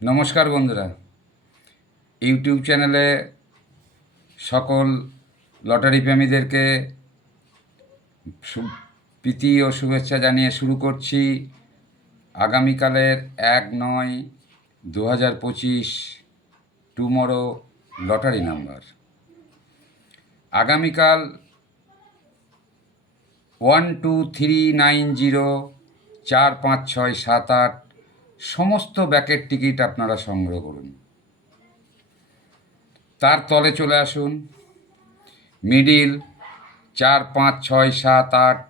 নমস্কার বন্ধুরা, ইউটিউব চ্যানেলে সকল লটারি প্রেমীদেরকে প্রীতি ও শুভেচ্ছা জানিয়ে শুরু করছি আগামীকালের 1/9/2025 টুমরো লটারি নাম্বার। আগামীকাল 12390 4 5 6 7 8 সমস্ত ব্যাকের টিকিট আপনারা সংগ্রহ করুন। তার তলে চলে আসুন মিডিল 4 5 6 7 8,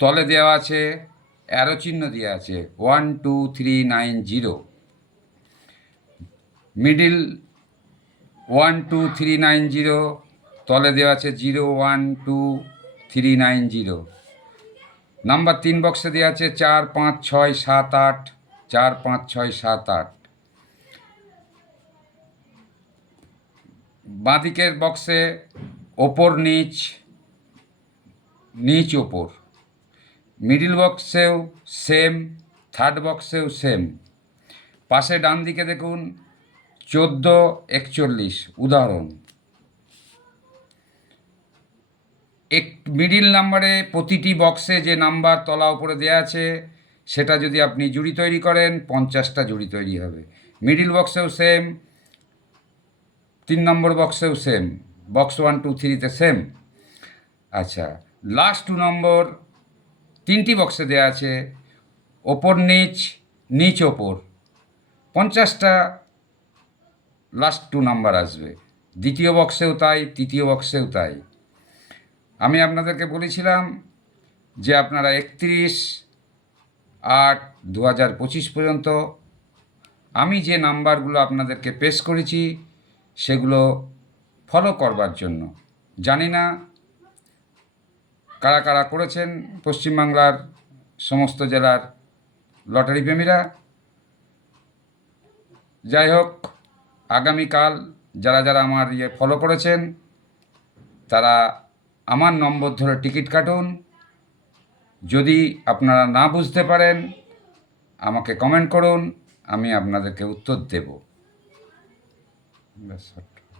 তলে দেওয়া আছে অ্যারো চিহ্ন দেওয়া আছে 12390। মিডিল 12390, তলে দেওয়া আছে 012390। নাম্বার 3 বক্সে দেওয়া আছে 4 5 6 7 8, 4 5 6 7 8। বাঁদিকের বক্সে ওপর নিচ, নিচ ওপর। মিডিল বক্সেও সেম, থার্ড বক্সেও সেম। পাশে ডান দিকে দেখুন 14 41 উদাহরণ। মিডিল নাম্বারে প্রতিটি বক্সে যে নাম্বার তলা উপরে দেওয়া আছে সেটা যদি আপনি জুড়ি তৈরি করেন 50টা জুড়ি তৈরি হবে। মিডিল বক্সেও সেম, 3 নম্বর বক্সেও সেম, বক্স 1 2 3তে সেম। আচ্ছা, লাস্ট 2 নম্বর 3টি বক্সে দেওয়া আছে ওপর নিচ, নিচ ওপর। 50টা লাস্ট 2 নাম্বার আসবে। দ্বিতীয় বক্সেও তাই, তৃতীয় বক্সেও তাই। আমি আপনাদেরকে বলেছিলাম যে আপনারা 31/8/2025 পর্যন্ত আমি যে নাম্বারগুলো আপনাদেরকে পেশ করেছি সেগুলো ফলো করবার জন্য। জানি না কারা কারা করেছেন পশ্চিমবাংলার সমস্ত জেলার লটারি প্রেমীরা। যাই হোক, আগামীকাল যারা যারা আমার ফলো করেছেন তারা আমার নম্বর ধরে টিকিট কাটুন। যদি আপনারা না বুঝতে পারেন আমাকে কমেন্ট করুন, আমি আপনাদেরকে উত্তর দেব। ব্যাস।